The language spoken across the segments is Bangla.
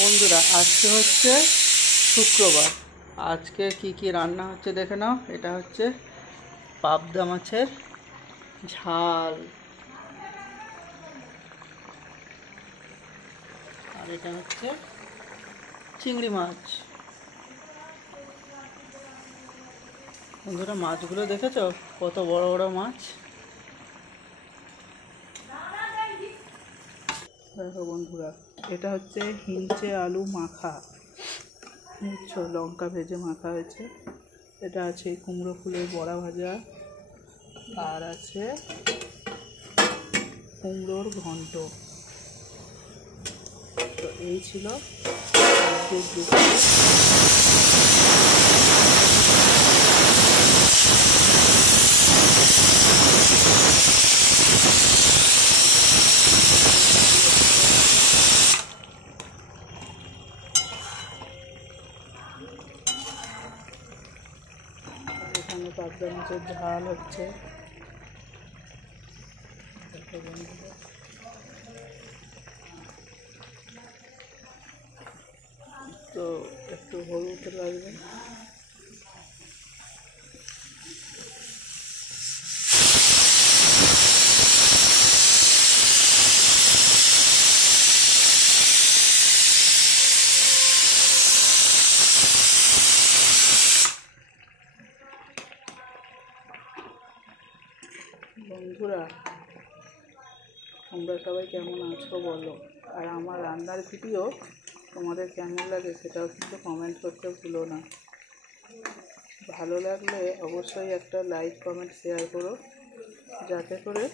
বন্ধুরা, আজকে হচ্ছে শুক্রবার। আজকে কি রান্না হচ্ছে দেখে নাও। এটা হচ্ছে পাবদা মাছের ঝাল, আর এটা হচ্ছে চিংড়ি মাছ। বন্ধুরা, মাছগুলো দেখেছো কত বড় বড় মাছ। দেখো বন্ধুরা, এটা হচ্ছে হিঞ্চে আলু মাখা, বুঝছো, লঙ্কা ভেজে মাখা হয়েছে। এটা আছে কুমড়ো ফুলের বড়া ভাজা, আর আছে কুমড়োর ঘন্ট। তো এই ছিল আজকের দুপুরে। এখানে পাবদা মাছের ঝাল হচ্ছে। তো একটু হলুদ লাগবে। বন্ধুরা, তোমরা সবাই কেমন আছো বলো, আর আমার রান্নার ভিডিও তোমাদের কেমন লাগে সেটাও কিন্তু কমেন্ট করতে ভুলো না। ভালো লাগলে অবশ্যই একটা লাইক কমেন্ট শেয়ার করো, যাতে করে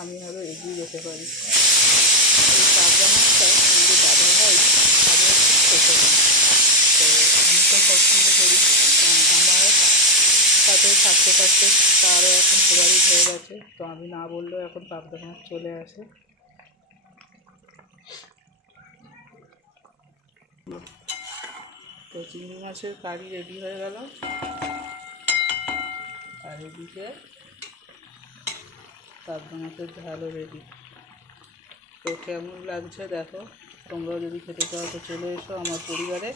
আমি আরও এগিয়ে যেতে পারি। এই পাবদা মাছটা কিন্তু দাদাভাই খাবে খেতে না, তো আমি তো পছন্দ করি। আমার সাথে থাকতে থাকতে তারও এখন ফেভারিট হয়ে গেছে, তো আমি না বললেও এখন পাবদা মাছ চলে আসে। তো চিংড়ি মাছের কারি রেডি হয়ে গেল, আর এদিকে পাবদা মাছের ঝালও রেডি। তো কেমন লাগছে দেখো। তোমরাও যদি খেতে চাও তো চলে এসো আমার পরিবারে।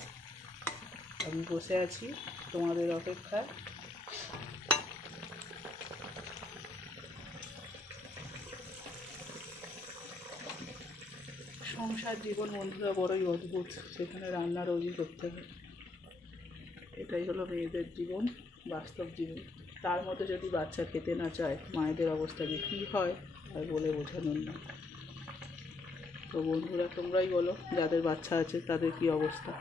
আমি বসে আছি তোমাদের অপেক্ষায়। সংসার জীবন বন্ধুরা বড়ই অদ্ভুত, সেখানে রান্না রোজই করতে হবে। এটাই হলো মেয়েদের জীবন, বাস্তব জীবন। তার মধ্যে যদি বাচ্চা খেতে না চায়, মায়েদের অবস্থা যে কী হয় আর বলে বোঝানোর না। তো বন্ধুরা, তোমরাই বলো যাদের বাচ্চা আছে তাদের কী অবস্থা।